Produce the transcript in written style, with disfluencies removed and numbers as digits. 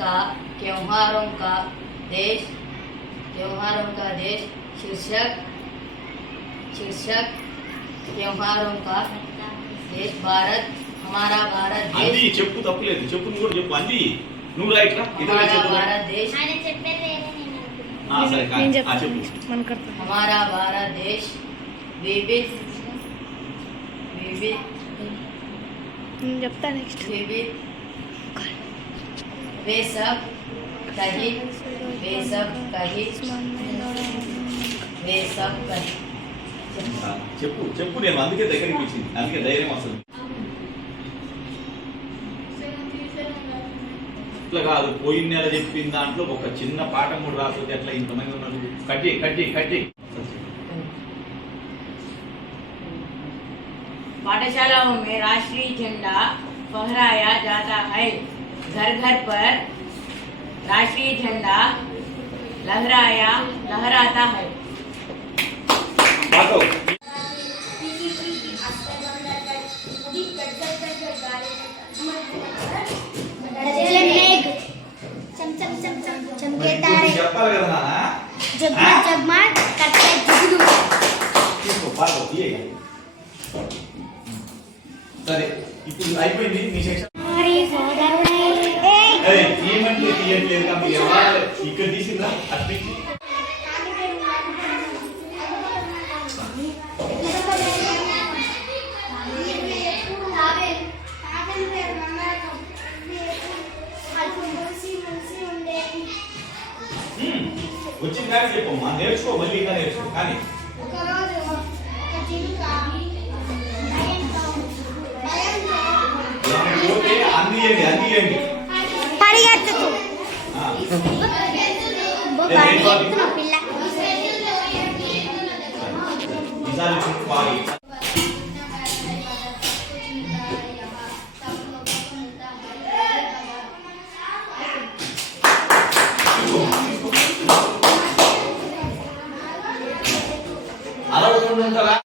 का त्योहारों का देश शीर्षक त्योहारों का देश भारत हमारा भारत అది देश చెప్పు తప్పలేదు చెప్పు నువ్వు కూడా చెప్పు అంది నువ్వు రైట్ రా हमारा भारत देश సరే చెప్పు हमारा भारत देश विविध विविध वे सब कहीं చెప్పు చెప్పు నేను అందుకే దగ్గరికి వచ్చింది అందుకే ధైర్యం వస్తుంది ఇట్లా కాదు పోయిన నెల చెప్పిన దాంట్లో ఒక చిన్న పాఠం కూడా రాస్తుంది అట్లా ఇంతమంది ఉన్నారు కట్టి पाठशालाओं में राष्ट्रीय झंडा फहराया जाता है। घर घर पर राष्ट्रीय झंडा लहराता है। బాతో चमके तारे చెప్పాలి కదా నాన్న जगमग करते जुगनू తీసుకో బాతో తీయగా సరే ఇప్పుడు అయిపోయింది నీ సెక్షన్ हमारे సోదరుడే అరే ఏమంటే తీయట్లేదు కదా మీరు ఎవరు ఇక్కడ తీసిందా అట్లా వచ్చిన కానీ చెప్పమ్మా నేర్చుకో మళ్ళీ ఇంకా నేర్చుకో కానీ పోతే అందియండి పరిగెత్తుతూ ఈసారి